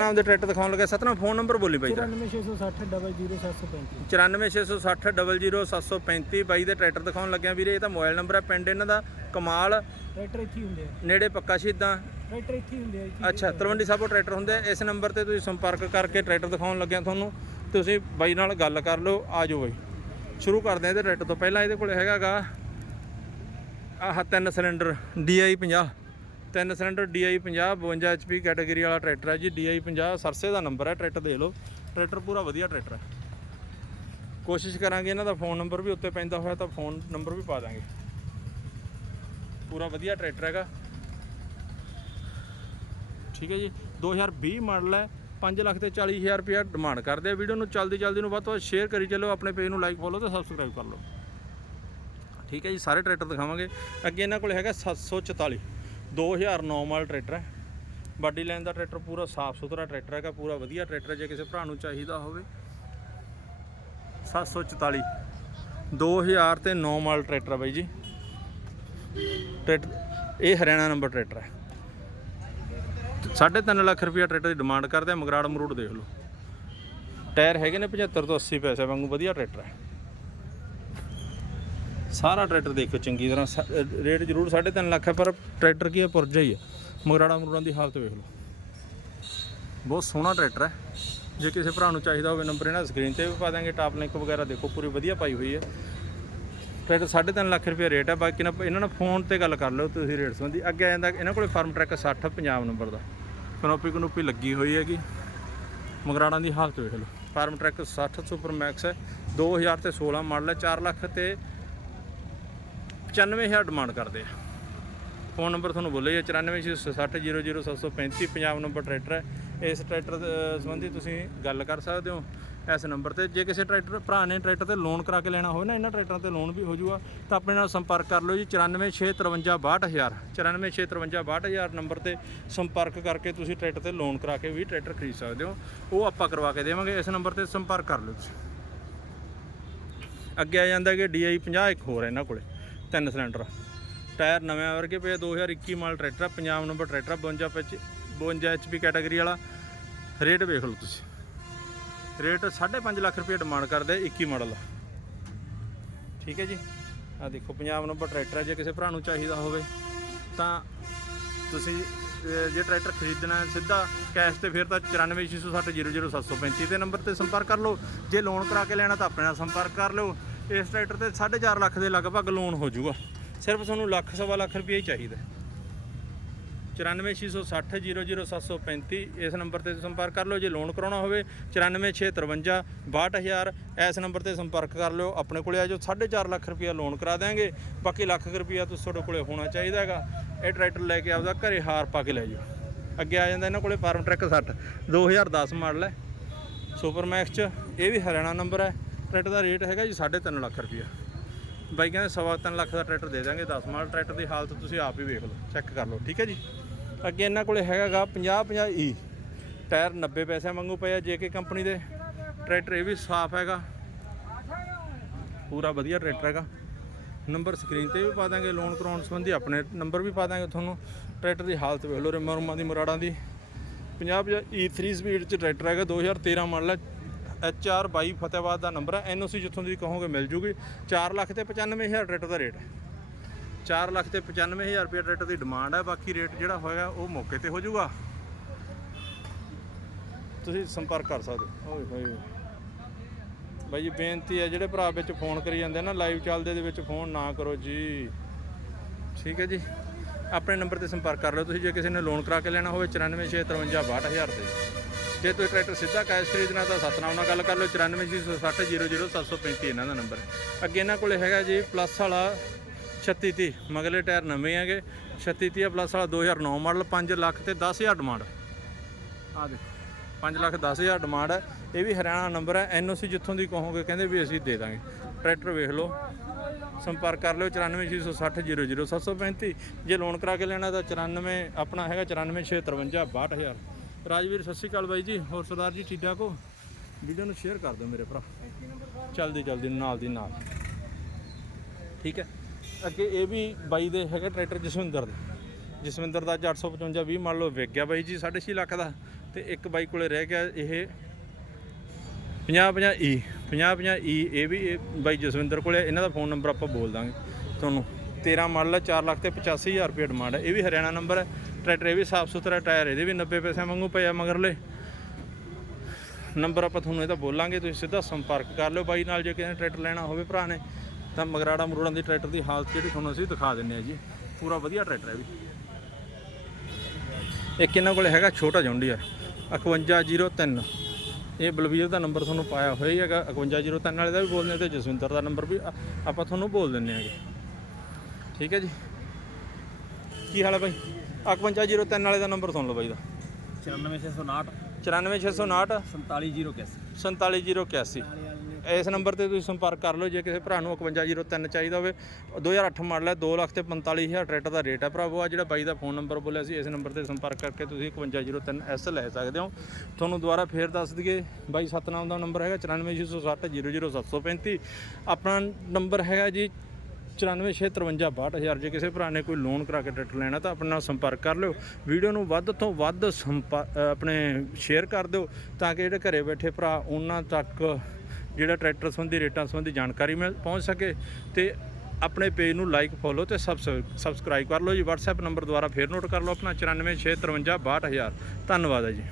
ਨਾਮ ਦੇ ਟਰੈਕਟਰ ਦਿਖਾਉਣ ਲੱਗਾ ਸਤਨਾਮ ਫੋਨ ਨੰਬਰ ਬੋਲੀ ਬਾਈ ਤੇਰਾ 94660 94660 ਬਾਈ ਦੇ ਟਰੈਕਟਰ ਦਿਖਾਉਣ ਲੱਗਿਆ ਵੀਰੇ ਇਹ ਤਾਂ ਮੋਬਾਈਲ ਨੰਬਰ ਹੈ ਪਿੰਡ ਇਹਨਾਂ ਦਾ ਕਮਾਲ। ਟਰੈਕਟਰ ਇੱਥੇ ਹੁੰਦੇ ਆ। ਨੇੜੇ ਪੱਕਾ ਸ਼ਹੀਦਾਂ ਟਰੈਕਟਰ ਇੱਥੇ ਹੁੰਦੇ ਆ ਅੱਛਾ ਤਲਵੰਡੀ ਸਾਬੋ ਟਰੈਕਟਰ ਹੁੰਦੇ ਆ। ਇਸ ਨੰਬਰ ਤੇ ਤੁਸੀਂ ਸੰਪਰਕ ਕਰਕੇ ਟਰੈਕਟਰ ਦਿਖਾਉਣ ਲੱਗਿਆ ਤੁਹਾਨੂੰ। ਤੁਸੀਂ ਬਾਈ ਨਾਲ ਗੱਲ ਕਰ ਲਓ ਆ ਜਾਓ ਬਾਈ। ਸ਼ੁਰੂ ਕਰਦੇ ਆ ਇਹਦੇ ਟਰੈਕਟਰ ਤੋਂ ਪਹਿਲਾਂ ਇਹਦੇ ਕੋਲ ਹੈਗਾਗਾ ਆਹ ਤਿੰਨ ਸਿਲੰਡਰ DI 50 ਤਿੰਨ ਸਿਲੰਡਰ DI 50 52 HP ਕੈਟਾਗਰੀ ਵਾਲਾ ਟਰੈਕਟਰ ਹੈ ਜੀ। DI 50 ਸਰਸੇ ਦਾ ਨੰਬਰ ਹੈ ਟਰੈਕਟਰ ਦੇ ਲਓ। ਟਰੈਕਟਰ ਪੂਰਾ ਵਧੀਆ ਟਰੈਕਟਰ ਹੈ। ਕੋਸ਼ਿਸ਼ ਕਰਾਂਗੇ ਇਹਨਾਂ ਦਾ ਫੋਨ ਨੰਬਰ ਵੀ ਉੱਤੇ ਪੈਂਦਾ ਹੋਇਆ, ਤਾਂ ਫੋਨ ਨੰਬਰ ਵੀ ਪਾ ਦਾਂਗੇ। ਪੂਰਾ ਵਧੀਆ ਟਰੈਕਟਰ ਹੈਗਾ। ਠੀਕ ਹੈ ਜੀ। 2020 ਮਾਡਲ ਹੈ। 5 ਲੱਖ ਤੇ 40000 ਰੁਪਇਆ ਡਿਮਾਂਡ ਕਰਦੇ ਆ। ਵੀਡੀਓ ਨੂੰ ਜਲਦੀ ਜਲਦੀ ਨੂੰ ਵੱਧ ਤੋਂ ਵੱਧ ਸ਼ੇਅਰ ਕਰੀ ਚੱਲੋ, ਆਪਣੇ ਪੇਜ ਨੂੰ ਲਾਈਕ ਫੋਲੋ ਤੇ ਸਬਸਕ੍ਰਾਈਬ ਕਰ ਲਓ। ਠੀਕ ਹੈ ਜੀ, ਸਾਰੇ ਟਰੈਕਟਰ ਦਿਖਾਵਾਂਗੇ। ਅੱਗੇ ਇਹਨਾਂ ਕੋਲ ਹੈਗਾ 744 2009 ਮਾਡਲ ਟਰੈਕਟਰ ਹੈ। ਬਾਡੀ ਲਾਈਨ ਦਾ ਟਰੈਕਟਰ ਪੂਰਾ ਸਾਫ਼ ਸੁਥਰਾ ਟਰੈਕਟਰ ਹੈਗਾ, ਪੂਰਾ ਵਧੀਆ ਟਰੈਕਟਰ ਜੇ ਕਿਸੇ ਭਰਾ ਨੂੰ ਚਾਹੀਦਾ ਹੋਵੇ। 744 2000 ਤੇ 9 ਮਾਡਲ ਟਰੈਕਟਰ ਹੈ ਬਾਈ ਜੀ। ਟਰੈਕਟਰ ਇਹ ਹਰਿਆਣਾ ਨੰਬਰ ਟਰੈਕਟਰ ਹੈ। ਸਾਢੇ ਤਿੰਨ ਲੱਖ ਰੁਪਇਆ ਟਰੈਕਟਰ ਦੀ ਡਿਮਾਂਡ ਕਰਦੇ ਆ, ਮਗਰਾੜ ਮਰੂੜ ਦੇਖ ਲਓ। ਟਾਇਰ ਹੈਗੇ ਨੇ 75 ਤੋਂ 80 ਪੈਸੇ ਵਾਂਗੂ ਵਧੀਆ ਟਰੈਕਟਰ ਹੈ। ਸਾਰਾ ਟਰੈਕਟਰ ਦੇਖੋ ਚੰਗੀ ਤਰ੍ਹਾਂ ਸ- ਰੇਟ ਜ਼ਰੂਰ 3.5 ਲੱਖ ਹੈ, ਪਰ ਟਰੈਕਟਰ ਕੀ ਹੈ, ਪੁਰਜਾ ਹੀ ਹੈ। ਮਗਰਾੜਾ ਮਰੂੜਾਂ ਦੀ ਹਾਲਤ ਵੇਖ ਲਓ। ਬਹੁਤ ਸੋਹਣਾ ਟਰੈਕਟਰ ਹੈ। ਜੇ ਕਿਸੇ ਭਰਾ ਨੂੰ ਚਾਹੀਦਾ ਹੋਵੇ ਨੰਬਰ ਇਹਨਾਂ ਸਕਰੀਨ ਤੇ ਵੀ ਪਾ ਦਾਂਗੇ। ਟਾਪ ਲਿੰਕ ਵਗੈਰਾ ਦੇਖੋ, ਪੂਰੀ ਵਧੀਆ ਪਾਈ ਹੋਈ ਹੈ। ਟਰੈਕਟਰ 3.5 ਲੱਖ ਰੁਪਏ ਰੇਟ ਹੈ। ਬਾਕੀ ਨਾ ਇਹਨਾਂ ਨਾਲ ਫੋਨ ਤੇ ਗੱਲ ਕਰ ਲਓ ਤੁਸੀਂ ਰੇਟ ਸੰਬੰਧੀ। ਅੱਗੇ ਆ ਜਾਂਦਾ ਇਹਨਾਂ ਕੋਲੇ ਫਾਰਮ ਟਰੈਕ 60 ਪੰਜਾਬ ਨੰਬਰ ਦਾ। ਕਨੋਪੀ ਕਨੋਪੀ ਲੱਗੀ ਹੋਈ ਹੈਗੀ। ਮਗਰਾੜਾਂ ਦੀ ਹਾਲਤ ਵੇਖ ਲਓ। ਫਾਰਮ ਟਰੈਕ 60 ਸੁਪਰ ਮੈਕਸ ਹੈ 2000 ਤੇ 16 ਮਾਡਲ ਹੈ। 4 ਲੱਖ ਤੇ 95000 ਡਿਮਾਂਡ ਕਰਦੇ ਆ। ਫੋਨ ਨੰਬਰ ਤੁਹਾਨੂੰ ਬੋਲੇ ਜੀ 9460000735 ਪੰਜਾਬ ਨੰਬਰ ਟਰੈਕਟਰ ਹੈ। ਇਸ ਟਰੈਕਟਰ ਸੰਬੰਧੀ ਤੁਸੀਂ ਗੱਲ ਕਰ ਸਕਦੇ ਹੋ ਇਸ ਨੰਬਰ ਤੇ। ਜੇ ਕਿਸੇ ਟਰੈਕਟਰ ਭਰਾ ਨੇ ਟਰੈਕਟਰ ਤੇ ਲੋਨ ਕਰਾ ਕੇ ਲੈਣਾ ਹੋਵੇ ਨਾ, ਇਹਨਾਂ ਟਰੈਕਟਰਾਂ ਤੇ ਲੋਨ ਵੀ ਹੋ ਜਾਊਗਾ ਤਾਂ ਆਪਣੇ ਨਾਲ ਸੰਪਰਕ ਕਰ ਲਓ ਜੀ 946556262000 946556262000 ਨੰਬਰ ਤੇ ਸੰਪਰਕ ਕਰਕੇ ਤੁਸੀਂ ਟਰੈਕਟਰ ਤੇ ਲੋਨ ਕਰਾ ਕੇ ਵੀ ਟਰੈਕਟਰ ਖਰੀਦ ਸਕਦੇ ਹੋ। ਉਹ ਆਪਾਂ ਕਰਵਾ ਕੇ ਦੇਵਾਂਗੇ, ਇਸ ਨੰਬਰ ਤੇ ਸੰਪਰਕ ਕਰ ਲਓ ਤੁਸੀਂ। ਅੱਗੇ ਆ ਜਾਂਦਾ ਕਿ DI 50 ਇੱਕ ਹੋਰ ਹੈ ਇਹਨਾਂ ਕੋਲੇ। ਤਿੰਨ ਸਿਲੰਡਰ। ਟਾਇਰ ਨਵੇਂ ਵਰਗੇ ਪਏ ਆ, 2021 ਮਾਡਲ ਟਰੈਕਟਰ ਆ, ਪੰਜਾਬ ਨੰਬਰ ਟਰੈਕਟਰ ਆ, 52 ਵਿੱਚ 52 HP ਕੈਟਾਗਰੀ ਵਾਲਾ। ਰੇਟ ਵੇਖ ਲਓ ਤੁਸੀਂ। ਰੇਟ 5.5 ਲੱਖ ਰੁਪਏ ਡਿਮਾਂਡ ਕਰਦੇ ਆ 21 ਮਾਡਲ ਠੀਕ ਹੈ ਜੀ? ਆ ਦੇਖੋ ਪੰਜਾਬ ਨੰਬਰ ਟਰੈਕਟਰ ਜੇ ਕਿਸੇ ਭਰਾ ਨੂੰ ਚਾਹੀਦਾ ਹੋਵੇ ਤਾਂ ਤੁਸੀਂ ਜੇ ਟਰੈਕਟਰ ਖਰੀਦਣਾ ਸਿੱਧਾ ਕੈਸ਼ ਤੇ ਫਿਰ ਤਾਂ 9460600735 ਦੇ ਨੰਬਰ ਤੇ ਸੰਪਰਕ ਕਰ ਲਓ। ਜੇ ਲੋਨ ਕਰਾ ਕੇ ਲੈਣਾ ਤਾਂ ਆਪਣੇ ਨਾਲ ਸੰਪਰਕ ਕਰ ਲਓ। ਇਸ ਟਰੈਕਟਰ ਤੇ 4.5 ਲੱਖ ਦੇ ਲਗਭਗ ਲੋਨ ਹੋ ਜਾਊਗਾ। ਸਿਰਫ ਤੁਹਾਨੂੰ ਲੱਖ, ਸਵਾ ਲੱਖ ਰੁਪਏ ਹੀ ਚਾਹੀਦਾ 9460600735 ਇਸ ਨੰਬਰ ਤੇ ਸੰਪਰਕ ਕਰ ਲਓ। ਜੇ ਲੋਨ ਕਰਾਉਣਾ ਹੋਵੇ 9465 62000 ਇਸ ਨੰਬਰ ਤੇ ਸੰਪਰਕ ਕਰ ਲਿਓ। ਆਪਣੇ ਕੋਲੇ ਆ ਜੋ 4.5 ਲੱਖ ਰੁਪਇਆ ਲੋਨ ਕਰਾ ਦਿਆਂਗੇ। ਬਾਕੀ ਲੱਖ ਕੁ ਤੁਸੀਂ ਤੁਹਾਡੇ ਕੋਲੇ ਹੋਣਾ ਚਾਹੀਦਾ ਹੈਗਾ। ਇਹ ਟਰੈਕਟਰ ਲੈ ਕੇ ਆਪਦਾ ਘਰੇ ਹਾਰ ਪਾ ਕੇ ਲੈ ਜਾਓ। ਅੱਗੇ ਆ ਜਾਂਦਾ ਇਹਨਾਂ ਕੋਲੇ ਫਾਰਮ ਟਰੈਕ 60 2010 ਮਾਡਲ ਹੈ। ਸੁਪਰ ਮੈਕਸ ਚ, ਇਹ ਵੀ ਹਰਿਆਣਾ ਨੰਬਰ ਹੈ। ਟਰੈਕਟਰ ਦਾ ਰੇਟ ਹੈਗਾ ਜੀ 3.5 ਲੱਖ ਰੁਪਇਆ। ਬਾਈ ਕਹਿੰਦੇ ਸਵਾ ਤਿੰਨ ਲੱਖ ਦਾ ਟਰੈਕਟਰ ਦੇ ਦਾਂਗੇ 10 ਮਾਲ ਟਰੈਕਟਰ ਦੀ ਹਾਲਤ ਤੁਸੀਂ ਆਪ ਹੀ ਵੇਖ ਲਓ, ਚੈੱਕ ਕਰ ਲਓ, ਠੀਕ ਹੈ ਜੀ? ਅੱਗੇ ਇਹਨਾਂ ਕੋਲੇ ਹੈਗਾਗਾ 50 50 ਈ ਟਾਇਰ 90 ਪੈਸੇ ਮੰਗੂ ਪਏ ਆ ਜੇਕੇ ਕੰਪਨੀ ਦੇ। ਟਰੈਕਟਰ ਇਹ ਵੀ ਸਾਫ਼ ਹੈਗਾ। ਪੂਰਾ ਵਧੀਆ ਟਰੈਕਟਰ ਹੈਗਾ। ਨੰਬਰ ਸਕਰੀਨ ਤੇ ਵੀ ਪਾ ਦਾਂਗੇ ਲੋਨ ਕਰਾਉਣ ਸੰਬੰਧੀ ਆਪਣੇ ਨੰਬਰ ਵੀ ਪਾ ਦਾਂਗੇ ਤੁਹਾਨੂੰ। ਟਰੈਕਟਰ ਦੀ ਹਾਲਤ ਵੇਖ ਲਓ ਰਿਮਾਂ ਰੁਮਾਂ ਦੀ ਮੁਰਾੜਾਂ ਦੀ। 50 50 E3 ਸਪੀਡ ਚ ਟਰੈਕਟਰ ਹੈਗਾ 2013 ਮਾਡਲ ਹੈ HR 22 ਫਤਿਹਬਾਦ ਦਾ ਨੰਬਰ ਹੈ। NOC ਜਿੱਥੋਂ ਦੀ ਕਹੋਗੇ ਮਿਲ ਜੂਗੀ। 4 ਲੱਖ ਤੇ 95000 ਟਰੈਕਟਰ ਦਾ ਰੇਟ ਹੈ। 4 ਲੱਖ ਤੇ 95000 ਰੁਪਏ ਟਰੈਕਟਰ ਦੀ ਡਿਮਾਂਡ ਹੈ। ਬਾਕੀ ਰੇਟ ਜਿਹੜਾ ਹੋਏਗਾ ਉਹ ਮੌਕੇ ਤੇ ਹੋ ਜਾਊਗਾ। ਤੁਸੀਂ ਸੰਪਰਕ ਕਰ ਸਕਦੇ ਹੋ। ਓਏ ਹੋਏ। ਬਾਈ ਜੀ ਬੇਨਤੀ ਹੈ ਜਿਹੜੇ ਭਰਾ ਵਿੱਚ ਫੋਨ ਕਰੀ ਜਾਂਦੇ ਨਾ ਲਾਈਵ ਚੱਲਦੇ ਦੇ ਵਿੱਚ ਫੋਨ ਨਾ ਕਰੋ ਜੀ। ਠੀਕ ਹੈ ਜੀ। ਆਪਣੇ ਨੰਬਰ ਤੇ ਸੰਪਰਕ ਕਰ ਲਓ। ਤੁਸੀਂ ਜੇ ਕਿਸੇ ਨੇ ਲੋਨ ਕਰਾ ਕੇ ਲੈਣਾ ਹੋਵੇ 9465562000 ਤੇ। ਜੇ ਤੁਸੀਂ ਟਰੈਕਟਰ ਸਿੱਧਾ ਕੈਸ਼ ਖਰੀਦਣਾ ਤਾਂ ਸਤਨਾਮ ਨਾਲ ਗੱਲ ਕਰ ਲਓ 9460600735 ਇਹਨਾਂ ਦਾ ਨੰਬਰ। ਹੈ ਅੱਗੇ ਇਹਨਾਂ ਕੋਲੇ ਹੈਗਾ ਜੀ, ਪਲੱਸ ਵਾਲਾ 3630 ਮਗਲੇ ਟਾਇਰ ਨਵੇਂ ਹੈਗੇ। 3630 ਪਲੱਸ ਵਾਲਾ 2009 ਮਾਡਲ 5 ਲੱਖ ਤੇ 10000 ਡਿਮਾਂਡ ਆ ਦੇਖੋ 5 ਲੱਖ 10000 ਡਿਮਾਂਡ ਹੈ। ਇਹ ਵੀ ਹਰਿਆਣਾ ਨੰਬਰ ਹੈ। ਐਨਓਸੀ ਜਿੱਥੋਂ ਦੀ ਕਹੋਗੇ, ਕਹਿੰਦੇ ਵੀ ਅਸੀਂ ਦੇ ਦਾਂਗੇ। ਟਰੈਕਟਰ ਵੇਖ ਲਓ, ਸੰਪਰਕ ਕਰ ਲਿਓ 9465600735 ਜੇ ਲੋਨ ਕਰਾ ਕੇ ਲੈਣਾ ਤਾਂ 94 ਆਪਣਾ ਹੈਗਾ 9465562000 ਰਾਜਵੀਰ, ਸਤਿ ਸ਼੍ਰੀ ਅਕਾਲ ਬਾਈ ਜੀ। ਹੋਰ ਸਰਦਾਰ ਜੀ, ਠੀਕ ਠਾਕ ਹੋ? ਵੀਡੀਓ ਨੂੰ ਸ਼ੇਅਰ ਕਰ ਦਿਓ ਮੇਰੇ ਭਰਾ। ਚਲਦੀ ਚਲਦੀ, ਨਾਲ ਦੀ ਨਾਲ। ਠੀਕ ਹੈ। ਅੱਗੇ ਇਹ ਵੀ ਬਾਈ ਦੇ ਹੈਗੇ ਟਰੈਕਟਰ ਜਸਵਿੰਦਰ ਦੇ। ਜਸਵਿੰਦਰ ਦਾ 855 20 ਮੰਨ ਲਓ ਵਿਕ ਗਿਆ ਬਾਈ ਜੀ 6.5 ਲੱਖ ਦਾ। ਤੇ ਇੱਕ ਬਾਈ ਕੋਲੇ ਰਹਿ ਗਿਆ ਇਹ 50 50 ਈ 50 50 ਈ ਇਹ ਵੀ ਇਹ ਬਾਈ ਜਸਵਿੰਦਰ ਕੋਲੇ, ਇਹਨਾਂ ਦਾ ਫੋਨ ਨੰਬਰ ਆਪਾਂ ਬੋਲ ਦਾਂਗੇ ਤੁਹਾਨੂੰ। 13 ਮਾਡਲ ਹੈ 4 ਲੱਖ ਤੇ 85000 ਰੁਪਏ ਡਿਮਾਂਡ ਹੈ। ਇਹ ਵੀ ਹਰਿਆਣਾ ਨੰਬਰ ਹੈ। ਟਰੈਕਟਰ ਇਹ ਵੀ ਸਾਫ਼ ਸੁਥਰਾ ਟਾਇਰ, ਇਹਦੇ ਵੀ 90 ਪੈਸੇ ਵਾਂਗੂ ਪਿਆ ਮਗਰਲੇ। ਨੰਬਰ ਆਪਾਂ ਤੁਹਾਨੂੰ ਇਹਦਾ ਬੋਲਾਂਗੇ, ਤੁਸੀਂ ਸਿੱਧਾ ਸੰਪਰਕ ਕਰ ਲਿਓ ਬਾਈ ਨਾਲ, ਜੇ ਕਿਸੇ ਨੇ ਟਰੈਕਟਰ ਲੈਣਾ ਹੋਵੇ ਭਰਾ ਨੇ। ਤਾਂ ਮਗਰਾੜਾ ਮਰੂੜਾਂ ਦੀ ਟਰੈਕਟਰ ਦੀ ਹਾਲਤ ਜਿਹੜੀ ਤੁਹਾਨੂੰ ਅਸੀਂ ਦਿਖਾ ਦਿੰਨੇ ਆ ਜੀ। ਪੂਰਾ ਵਧੀਆ ਟਰੈਕਟਰ ਹੈ ਵੀ। ਇੱਕ ਇਹਨਾਂ ਕੋਲ ਹੈਗਾ ਛੋਟਾ ਜੌਂਡੀਅਰ 5103 ਇਹ ਬਲਵੀਰ ਦਾ ਨੰਬਰ ਤੁਹਾਨੂੰ ਪਾਇਆ ਹੋਇਆ ਹੀ ਹੈਗਾ 5103 ਵਾਲੇ ਦਾ ਵੀ ਬੋਲਦੇ ਤੇ ਜਸਵਿੰਦਰ ਦਾ ਨੰਬਰ ਵੀ ਆਪਾਂ ਤੁਹਾਨੂੰ ਬੋਲ ਦਿੰਨੇ ਆਗੇ ਠੀਕ ਹੈ ਜੀ। ਕੀ ਹਾਲ ਹੈ ਬਾਈ? 5103 ਵਾਲੇ ਦਾ ਨੰਬਰ ਸੁਣ ਲਓ ਬਾਈ ਦਾ। 94659 94659 47081 47081 ਇਸ ਨੰਬਰ ਤੇ ਤੁਸੀਂ ਸੰਪਰਕ ਕਰ ਲਓ ਜੇ ਕਿਸੇ ਭਰਾ ਨੂੰ 5103 ਚਾਹੀਦਾ ਹੋਵੇ। 2008 ਮਾਡਲ ਹੈ 2 ਲੱਖ ਤੇ 45000 ਟਰੈਕਟਰ ਦਾ ਰੇਟ ਹੈ ਭਰਾਵੋ। ਆ ਜਿਹੜਾ ਬਾਈ ਦਾ ਫੋਨ ਨੰਬਰ ਬੋਲਿਆ ਸੀ ਇਸ ਨੰਬਰ ਤੇ ਸੰਪਰਕ ਕਰਕੇ ਤੁਸੀਂ 5103 ਐਸ ਲੈ ਸਕਦੇ ਹੋ। ਤੁਹਾਨੂੰ ਦੁਬਾਰਾ ਫੇਰ ਦੱਸ ਦਈਏ ਬਾਈ ਸਤਨਾਮ ਦਾ ਨੰਬਰ ਹੈਗਾ 94660 00735 ਆਪਣਾ ਨੰਬਰ ਹੈਗਾ ਜੀ 9465562000 ਜੇ ਕਿਸੇ ਭਰਾ ਨੇ ਕੋਈ ਲੋਨ ਕਰਾ ਕੇ ਟਰੈਕਟਰ ਲੈਣਾ ਤਾਂ ਆਪਣੇ ਨਾਲ ਸੰਪਰਕ ਕਰ ਲਿਓ। ਵੀਡੀਓ ਨੂੰ ਵੱਧ ਤੋਂ ਵੱਧ ਸੰਪਾ- ਆਪਣੇ ਸ਼ੇਅਰ ਕਰ ਦਿਓ ਤਾਂ ਕਿ ਜਿਹੜੇ ਘਰੇ ਬੈਠੇ ਭਰਾ, ਉਹਨਾਂ ਤੱਕ ਜਿਹੜਾ ਟਰੈਕਟਰ ਸੰਬੰਧੀ ਰੇਟਾਂ ਸੰਬੰਧੀ ਜਾਣਕਾਰੀ ਮਿਲ ਪਹੁੰਚ ਸਕੇ। ਤੇ ਆਪਣੇ ਪੇਜ ਨੂੰ ਲਾਈਕ ਫੋਲੋ ਤੇ ਸਬਸਕ੍ਰਾਈਬ ਕਰ ਲਓ ਜੀ। WhatsApp ਨੰਬਰ ਦੁਆਰਾ ਫੇਰ ਨੋਟ ਕਰ ਲਓ ਆਪਣਾ 9465562000 ਧੰਨਵਾਦ ਹੈ ਜੀ।